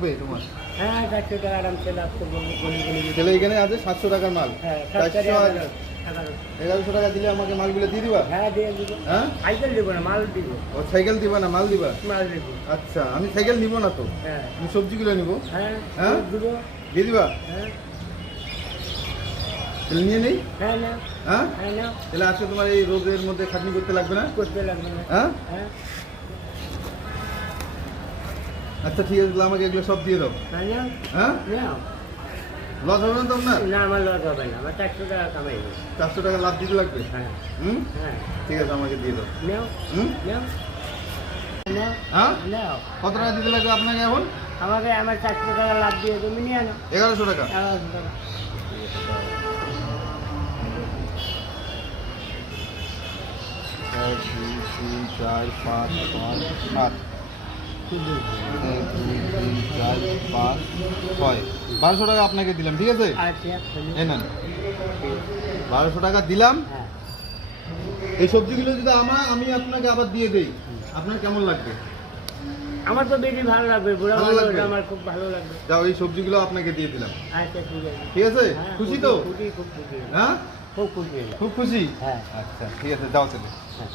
থাকবে তোমার? হ্যাঁ 400 টাকা আরামসে লাভ করবো তাহলে এখানে আছে 700 টাকার মাল। হ্যাঁ 1100 টাকা দিলে আমাকে মালগুলো দিয়ে দিবা? হ্যাঁ দিয়ে দিব। হ্যাঁ সাইকেল দিব না, মাল দিব। ও সাইকেল দিবা না মাল দিবা? মাল দিব। আচ্ছা আমি সাইকেল নিব না তো, হ্যাঁ আমি সবজিগুলো নিব। হ্যাঁ হ্যাঁ দিব। দিয়ে দিবা? হ্যাঁ তাহলে নিয়ে নেই। হ্যাঁ না হ্যাঁ হ্যাঁ না তাহলে আজকে তোমার এই রোদের মধ্যে খাটনি করতে লাগবে না? করতে লাগবে না। হ্যাঁ হ্যাঁ আচ্ছা ঠিক আছে, তাহলে আমাকে এগুলো সব দিয়ে দাও। হ্যাঁ না হ্যাঁ নাও। লস হবে না তো আপনার? না আমার লস হবে না, আমার 400 টাকা কামাই হবে। 400 টাকা লাভ দিতে লাগবে। হ্যাঁ হুম হ্যাঁ ঠিক আছে আমাকে দিয়ে দাও। নাও হুম নাও নাও হ্যাঁ নাও। কত টাকা দিতে লাগবে আপনাকে এখন? আমাকে আমার 400 টাকা লাভ দিয়ে তুমি নিয়ে আনো। 1100 টাকা। 1100 টাকা। 1 2 3 4 5 6 7 1 2 3 4 5 6 1200 টাকা আপনাকে দিলাম, ঠিক আছে? আচ্ছা এই নেন 1200 টাকা দিলাম। হ্যাঁ এই সবজিগুলো যদি আমি আপনাকে আবার দিয়ে দেই, আপনার কেমন লাগবে? আমার তো বেশি ভালো লাগবে, বুড়া ভালো ভালো লাগবে? আমার খুব ভালো লাগবে। যাও এই সবজিগুলো আপনাকে দিয়ে দিলাম, আচ্ছা ঠিক আছে। ঠিক আছে? হ্যাঁ, খুশি তো? খুশি খুব খুশি হ্যাঁ খুব খুশি হলাম। খুব খুশি। হ্যাঁ আচ্ছা ঠিক আছে, যাও চলে। হ্যাঁ